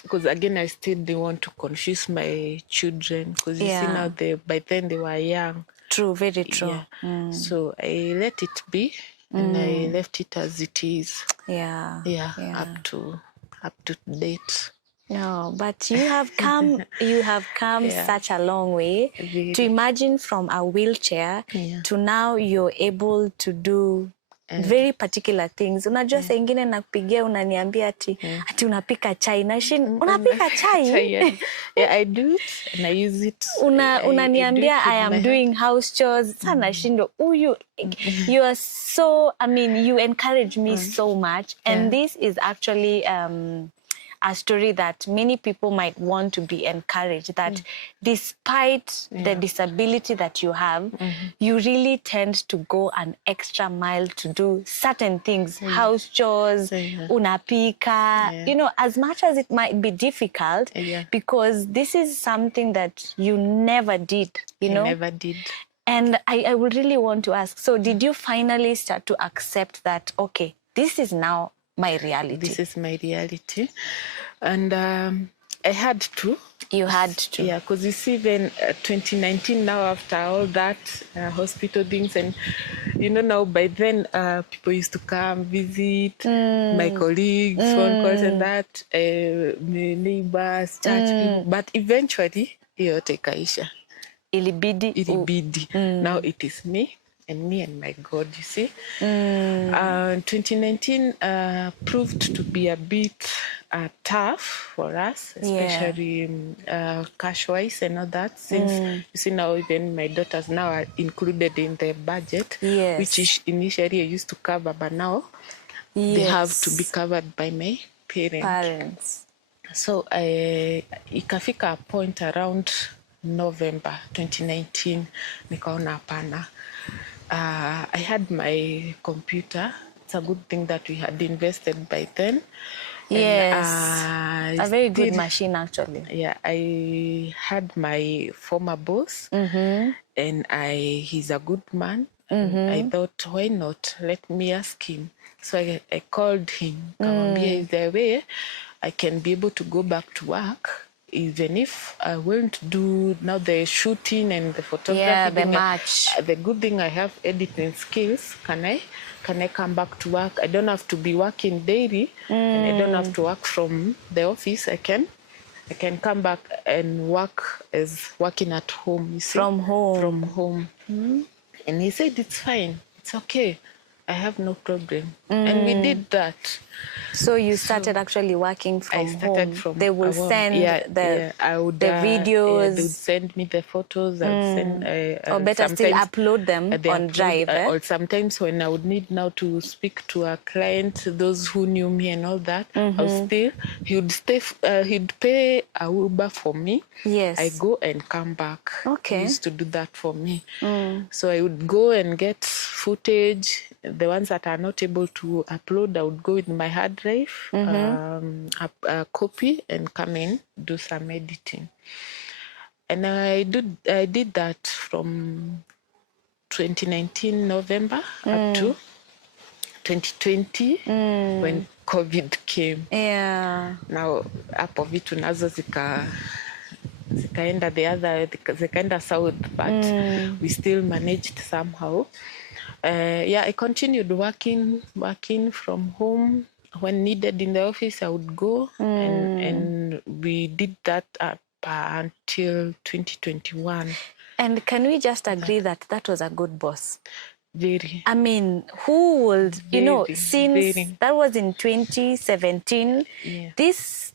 because again I still didn't want to confuse my children, because you see now by then they were young. True, very true. Yeah. So I let it be, and I left it as it is. Yeah. Up to date. No, but you have come such a long way. Really. To imagine from a wheelchair to now you're able to do very particular things. Unajua saa ingine nakupigia unaniambia ati unapika chai na unapika chai? Yeah, I do it and I use it. Unaniambia I am doing house chores. Sana shindo. You are so, I mean, you encourage me so much, and this is actually a story that many people might want to be encouraged, that despite the disability that you have, you really tend to go an extra mile to do certain things, house chores, unapika, you know, as much as it might be difficult, because this is something that you never did, you know? Never did. And I would really want to ask, so did you finally start to accept that, okay, this is now my reality? This is my reality. And I had to. You had to. Yeah, because you see then 2019 now, after all that hospital things, and you know now by then people used to come visit, my colleagues, phone calls and that, neighbors, church people. But eventually, yote ikaisha. Ilibidi. Now it is me and my God, you see. 2019 proved to be a bit tough for us, especially cash-wise and all that, since you see now even my daughters now are included in the budget, which initially I used to cover, but now they have to be covered by my parents. So ikafika a point around November 2019, nikaona hapana. I had my computer. It's a good thing that we had invested by then. Yes, and, a very good machine actually. Yeah, I had my former boss, and he's a good man. And I thought, why not? Let me ask him. So I called him. Kamwambia, is there a way I can be able to go back to work, even if I won't do now the shooting and the photography? Yeah, the match. The good thing, I have editing skills. Can I come back to work? I don't have to be working daily, and I don't have to work from the office. I can come back and work as working at home, you see? From home. From home. And he said, it's fine. It's okay. I have no problem. And we did that. So you started actually working from I started home. from They will send the videos. They would send me the photos. I would send, or better still, upload them on Drive. Or sometimes when I would need now to speak to a client, those who knew me and all that, he'd pay a Uber for me. Yes. I go and come back. Okay. He used to do that for me. So I would go and get footage. The ones that are not able to upload, I would go with my hard drive, a copy, and come in, do some editing. And I did that from 2019 November up to 2020 when COVID came. Yeah. Now hapo vitu nazo zikaenda zikaenda south, but we still managed somehow. I continued working from home. When needed in the office, I would go, and we did that up until 2021. And can we just agree that was a good boss? Very. I mean, who would, since that was in 2017,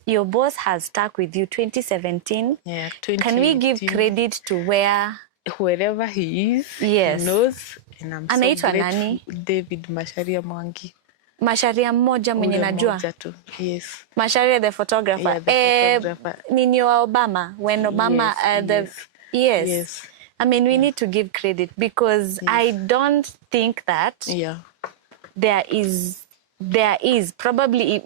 your boss has stuck with you 2017. Yeah, Can we give credit to wherever he is, yes, he knows, and I'm so grateful. Nani? David Masharia Mwangi. Masharia mmoja mwenye najua. Yes. Masharia the photographer. Yeah, the photographer. Nini wa Obama, when Obama yes. I mean, we need to give credit because I don't think that there is probably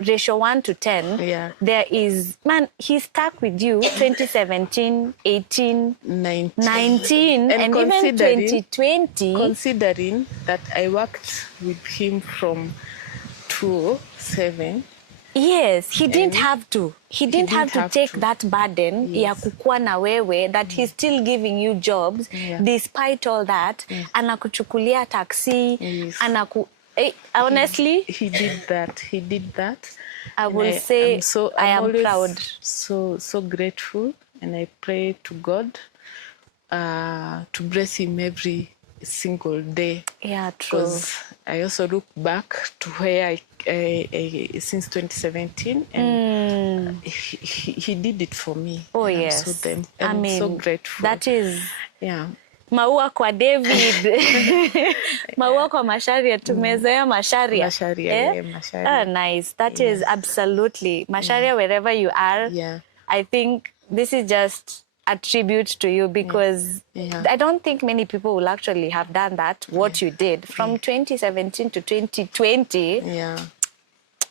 ratio 1 to 10. Yeah. There is, man, he stuck with you 2017, 18, 19, and even 2020. Considering that I worked with him from 2007. Yes, he didn't have to. He didn't have to take that burden ya kukua na wewe, that he's still giving you jobs despite all that. Anakuchukulia taxi, honestly, he did that. I will say I am proud. So grateful, and I pray to God to bless him every single day. Yeah, true. Because I also look back to where I since 2017, and he did it for me. Oh, and yes. I'm so grateful. That is... Yeah. Maua kwa David. Maua kwa Masharia. Tumezoea Masharia. Masharia. Oh, nice. That is absolutely. Masharia, wherever you are, I think this is just a tribute to you, because I don't think many people will actually have done that, what you did. From 2017 to 2020,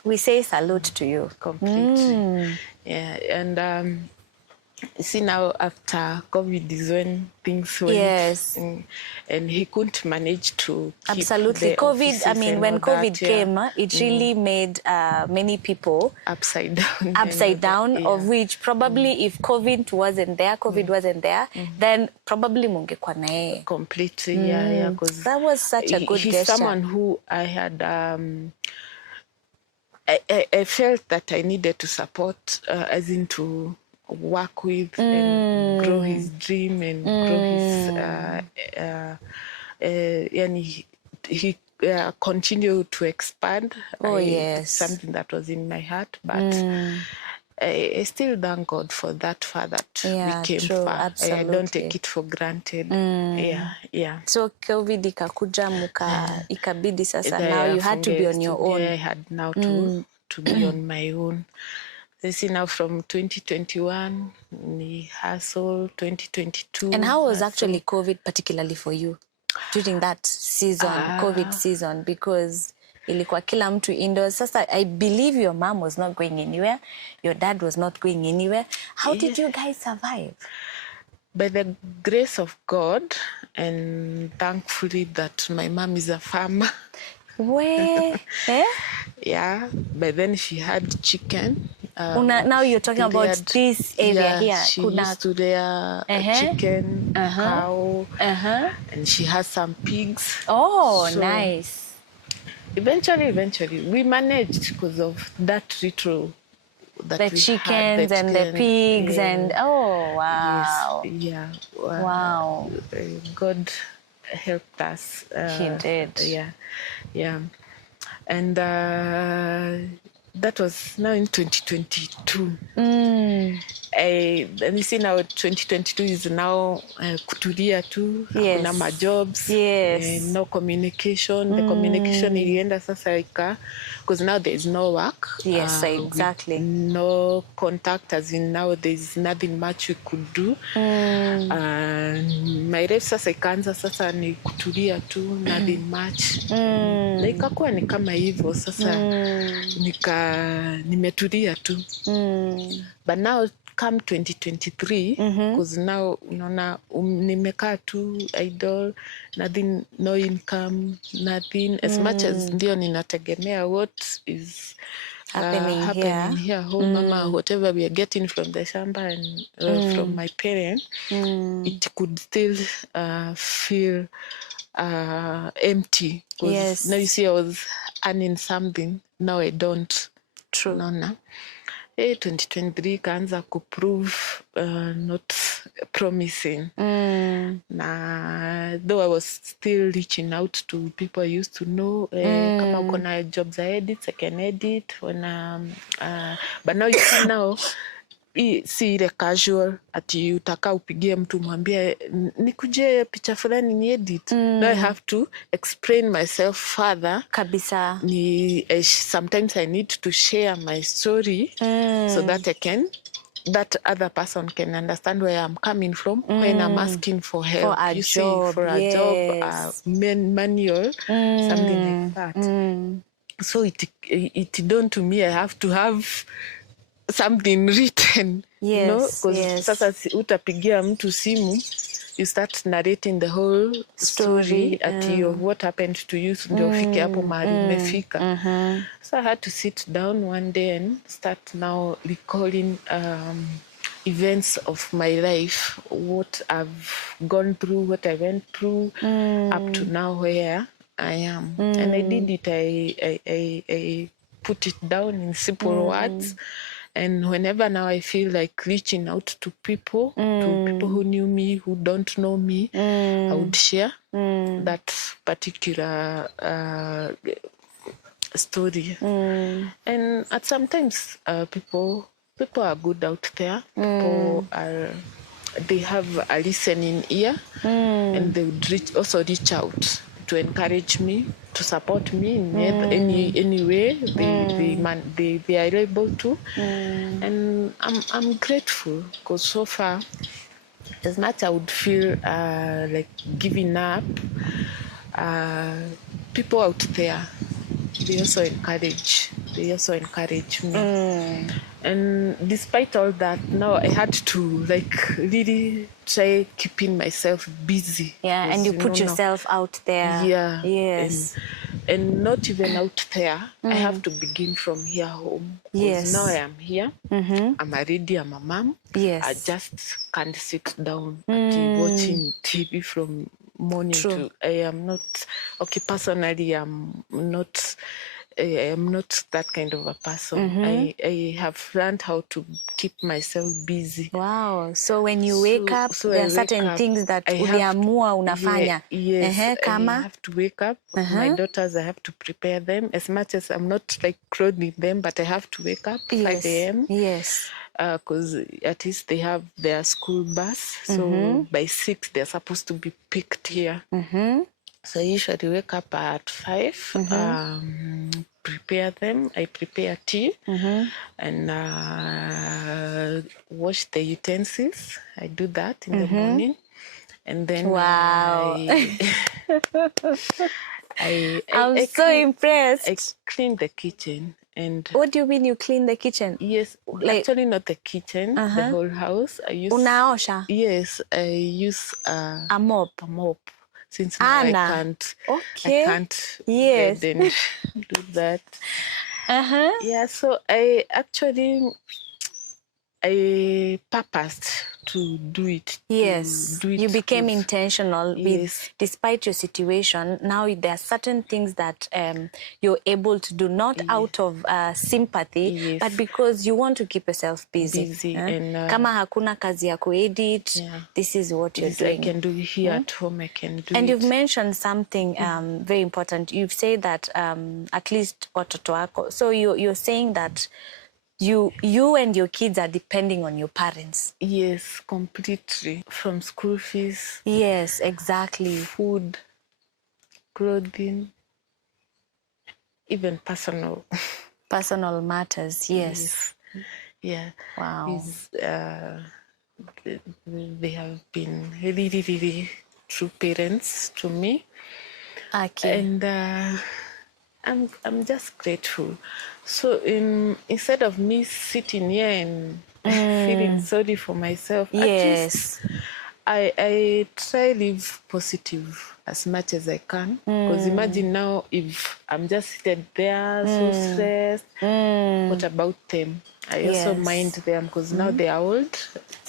we say salute to you. Completely. Yeah, and see, now after COVID is when things went, and he couldn't manage to keep absolutely. COVID, I mean, when COVID came, it really made many people upside down. Of which probably if COVID wasn't there, then probably mungekuwa na yeye. Completely, yeah, because that was such a good gesture. He's someone who I had, I felt that I needed to support, as in to work with and grow his dream and grow his and he continued to expand. Something that was in my heart, but I still thank God for that far that we came far. Absolutely. I don't take it for granted. So COVID ikakuja ikabidi sasa, now you had to be on your own. I had now to be on my own. You see, now from 2021, we hustle, 2022. And how was actually COVID particularly for you during that season, COVID season? Because ilikuwa kila mtu indoors. Sasa, I believe your mom was not going anywhere. Your dad was not going anywhere. How did you guys survive? by the grace of God, and thankfully that my mom is a farmer. Where? Eh? Yeah, but then she had chicken. Now you're talking they about had- this area yeah, here. she used to rear a chicken, cow, and she has some pigs. Oh, So nice. eventually, we managed because of that little that The we chickens had. and the pigs and oh, Yes, wow. yeah. Wow. God helped us. He did. Yeah. And that was now in 2022. And you see now 2022 is now kutulia tu, Yes. hakuna majobs, Yes. no communication. The communication ilienda sasa because now there is no work. Yes, exactly. No contact, as in now there's nothing much we could do. My life sasa ikaanza sasa ni kutulia tu, nothing much. Na ikakuwa ni kama hivyo sasa nimetulia tu. But now come 2023 because now unaona nimekaa tu idle, nothing, no income, nothing as much as ndio ninategemea what is happening here home, mama, whatever we are getting from the shamba and from my parents, it could still feel empty because Yes. now you see I was earning something, now I don't. True. Naona 2023 kaanza kuprove not promising. Na though I was still reaching out to people I used to know, kama uko na job za edits, I can edit. But now you see now, si ile casual ati utaka upigie mtu mwambie nikuje picha fulani ni edit. Now I have to explain myself further. Kabisa. Sometimes I need to share my story so that that other person can understand where I'm coming from when I'm asking for help. For a job, for a job, manual, something like that. So it done to me, I have to have something written, you know, because sasa utapigia mtu simu, you start narrating the whole story at what happened to you, ndio ufike hapo mahali umefika. So I had to sit down one day and start now recalling events of my life, what I've gone through, what I went through up to now where I am. And I did it. I put it down in simple words. And whenever now I feel like reaching out to people who knew me, who don't know me, I would share that particular story. And at sometimes people are good out there. People they have a listening ear, and they would also reach out to encourage me, to support me in any way they are able to. And I'm grateful because so far, as much I would feel like giving up, people out there, they also encourage me. And despite all that, now I had to like really try keeping myself busy. Yeah, and you put yourself out there. Yeah. Yes. And not even out there. I have to begin from here home. Yes. Now I am here. I'm already a mom. Yes. I just can't sit down watching TV from morning to. I am not. Okay, personally, I'm not. I am not that kind of a person. I have learned how to keep myself busy. Wow. So when you wake up, so there are certain things that uliamua unafanya. Yes, kama? I have to wake up. My daughters, I have to prepare them. As much as I'm not like clothing them, but I have to wake up 5 a.m. Yes. Because at least they have their school bus. So by 6, they're supposed to be picked here. So I usually wake up at 5, prepare them. I prepare tea and wash the utensils. I do that in the morning. And then I'm so impressed. I clean the kitchen. And What do you mean you clean the kitchen? yes, Like, actually not the kitchen, the whole house. I use unaosha? yes, I use A mop? a mop. Since now I Anna. can't Okay. bed Yes. and do that. Uh-huh. Yeah, so I purposed to do it. Yes, you became intentional with, yes, despite your situation. Now there are certain things that you're able to do, not out of sympathy, Yes. but because you want to keep yourself busy. and Kama hakuna kazi ya kuedit, yeah, this is what you're yes, I doing. can do here at home. I can do And it. you've mentioned something very important. You've said that at least watoto wako. So you're saying that you and your kids are depending on your parents. Yes, completely. From school fees, Yes, exactly. food, clothing, even personal. Personal matters, yes. Yeah. Wow. They have been really, really true parents to me. Okay. And I'm just grateful. So instead of me sitting here and feeling sorry for myself, at Yes. least I try live positive as much as I can. Because imagine now if I'm just seated there so stressed, what about them? I also Yes. mind them because now they are old.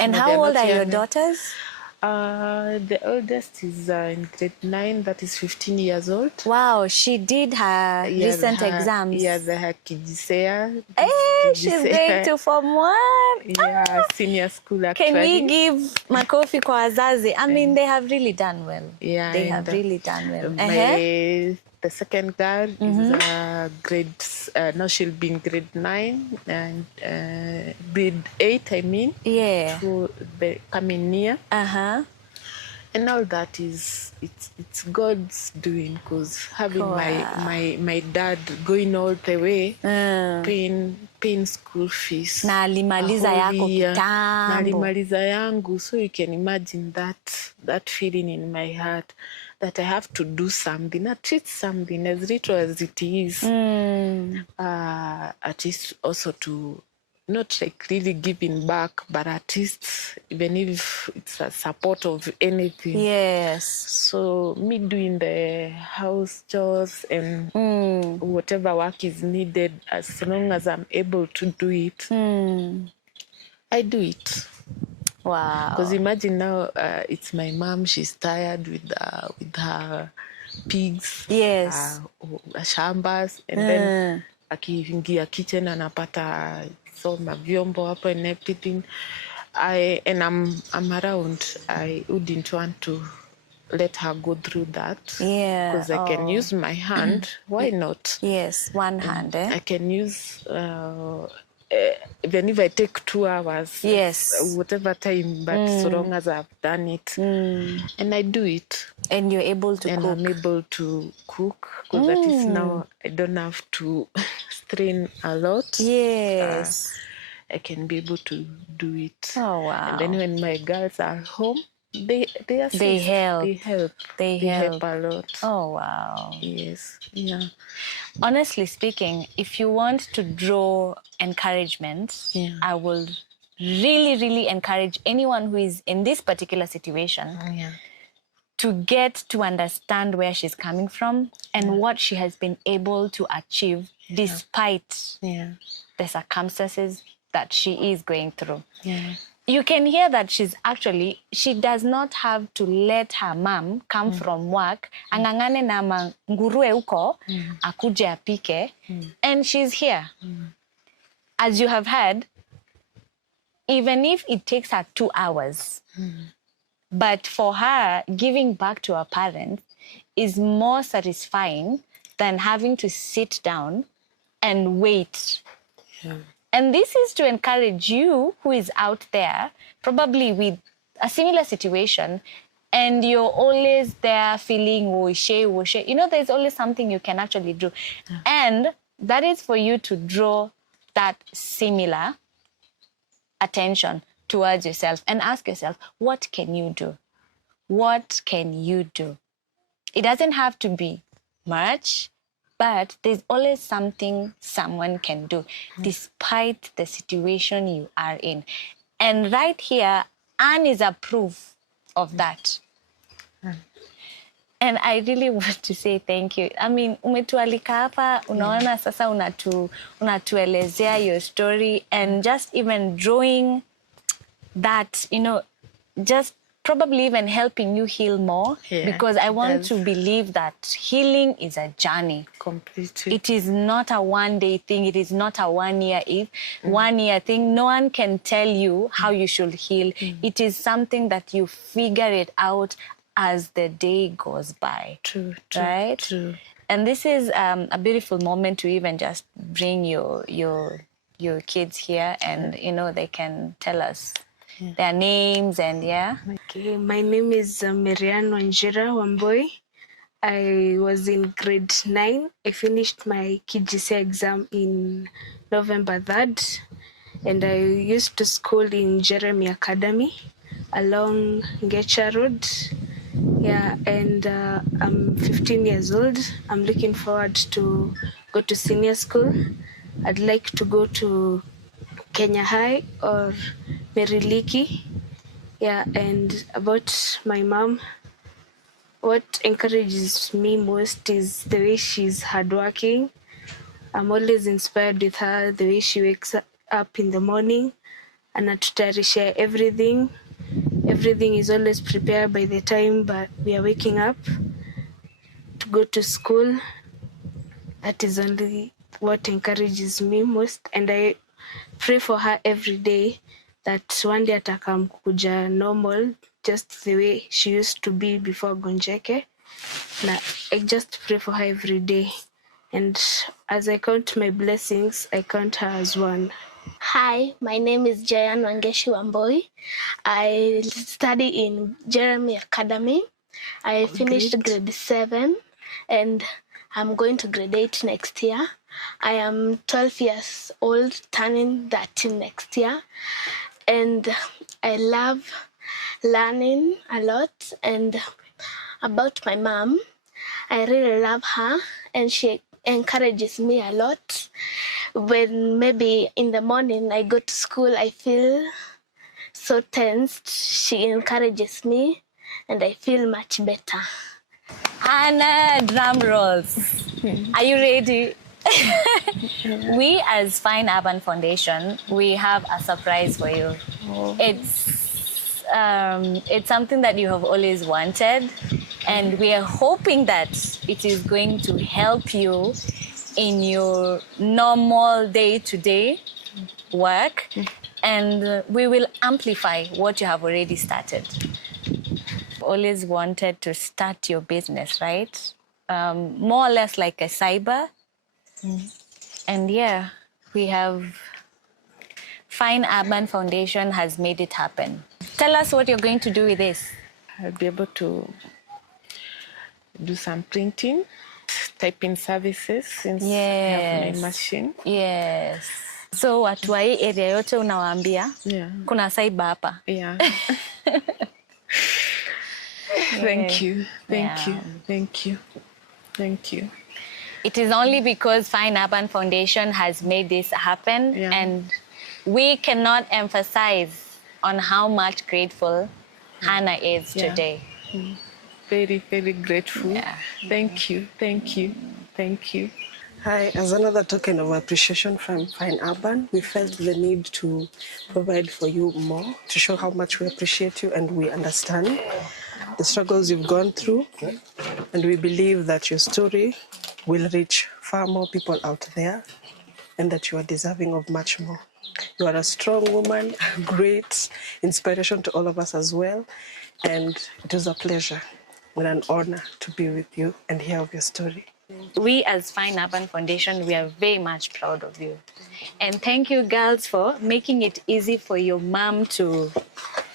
And Now how they're old not are your young. daughters? The oldest is in grade 9, that is 15 years old. Wow, she did her recent exams. Yeah, the Kijisea. Hey, she's going to Form 1. Yeah, senior school actually. Can we give makofi kwa wazazi? I mean, they have really done well. Yeah, they have really done well. The second girl is now she'll be in grade 9 and grade 8, I mean. Yeah. To the coming year. Uh-huh. And all that it's God's doing, because having my dad going all the way, paying school fees. Na alimaliza yako kitambo. Na alimaliza yangu. So you can imagine that feeling in my heart that I have to do something, at least something as little as it is. At least also to not like really giving back, but at least even if it's a support of anything. Yes. So me doing the house chores and whatever work is needed, as long as I'm able to do it, I do it. Wow. Because imagine now it's my mom, she's tired with her pigs, yes, shambas, and then akiingia kitchen anapata so mavyombo hapo and everything. I'm around. I wouldn't want to let her go through that. Yeah. Because I can use my hand. Why not? Yes, one hand. I can use even if I take 2 hours. Yes. Whatever time, but so long as I've done it. And I do it. And you're able to cook. And I'm able to cook, because at least now I don't have to strain a lot. Yes. I can be able to do it. Oh, wow. And then when my girls are home, they assist. They help. They help a lot. Oh, wow. Yes. Yeah. Honestly speaking, if you want to draw encouragement, I will really, really encourage anyone who is in this particular situation to get to understand where she's coming from and what she has been able to achieve despite the circumstances that she is going through. Yeah. You can hear that she does not have to let her mom come from work, angangane na manguruwe uko, akuje apike, and she's here. As you have heard, even if it takes her 2 hours, but for her, giving back to her parents is more satisfying than having to sit down and wait. Yeah. And this is to encourage you who is out there, probably with a similar situation, and you're always there feeling, woshe. You know, there's always something you can actually do. And that is for you to draw that similar attention towards yourself and ask yourself, what can you do? What can you do? It doesn't have to be much. But there's always something someone can do despite the situation you are in. And right here, Anne is a proof of that. And I really want to say thank you. I mean, umetualika hapa, unaona sasa unatuelezea your story and just even drawing that, you know, just probably even helping you heal more, because I want to believe that healing is a journey. Completely. It is not a one-day thing. It is not a one-year thing. No one can tell you how you should heal. It is something that you figure it out as the day goes by. True, right? True. And this is a beautiful moment to even just bring your kids here, and you know, they can tell us their names and Okay, my name is Marianne Wanjira Wamboi. I was in grade 9. I finished my KGC exam in November 3rd, and I used to school in Jeremy Academy along Ngecha Road. Yeah, and I'm 15 years old. I'm looking forward to go to senior school. I'd like to go to Kenya High or Meriliki. Yeah, and about my mom, what encourages me most is the way she's hardworking. I'm always inspired with her, the way she wakes up in the morning and anatutayarisha everything. Everything is always prepared by the time but we are waking up to go to school. That is only what encourages me most, and I pray for her every day that one day atakam kuja normal, just the way she used to be before Gonjeke. I just pray for her every day, and as I count my blessings, I count her as one. Hi, my name is Jayan Wangeshi Wamboi. I study in Jeremy Academy. I finished grade 7 and I'm going to grade 8 next year. I am 12 years old, turning 13 next year. And I love learning a lot. And about my mom, I really love her and she encourages me a lot. When maybe in the morning I go to school, I feel so tensed. She encourages me and I feel much better. Anna, drum rolls. Are you ready? We as Fine Urban Foundation, we have a surprise for you. It's something that you have always wanted, and we are hoping that it is going to help you in your normal day-to-day work, and we will amplify what you have already started. Always wanted to start your business, right? More or less like a cyber. And yeah, we have Fine Urban Foundation has made it happen. Tell us what you're going to do with this. I'll be able to do some printing, typing services since I have my machine. Yes. So watu wa hii area yote unawaambia kuna cyber hapa. Yeah. Thank you. It is only because Fine Urban Foundation has made this happen, and we cannot emphasize on how much grateful Hannah is today. Very, very grateful. Thank you. Hi, as another token of appreciation from Fine Urban, we felt the need to provide for you more, to show how much we appreciate you and we understand the struggles you've gone through. And we believe that your story will reach far more people out there and that you are deserving of much more. You are a strong woman, great inspiration to all of us as well. And it was a pleasure and an honor to be with you and hear of your story. We as Fine Urban Foundation, we are very much proud of you. And thank you girls for making it easy for your mom to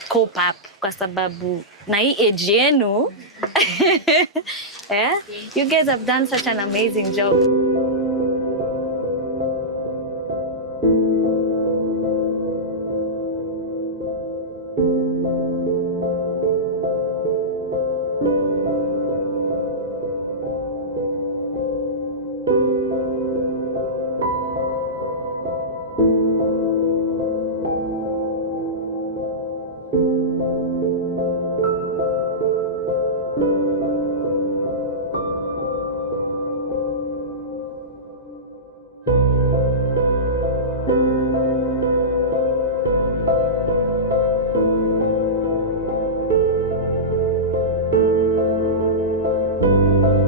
cope up. Kwa sababu na hii age yenu, you guys have done such an amazing job. you.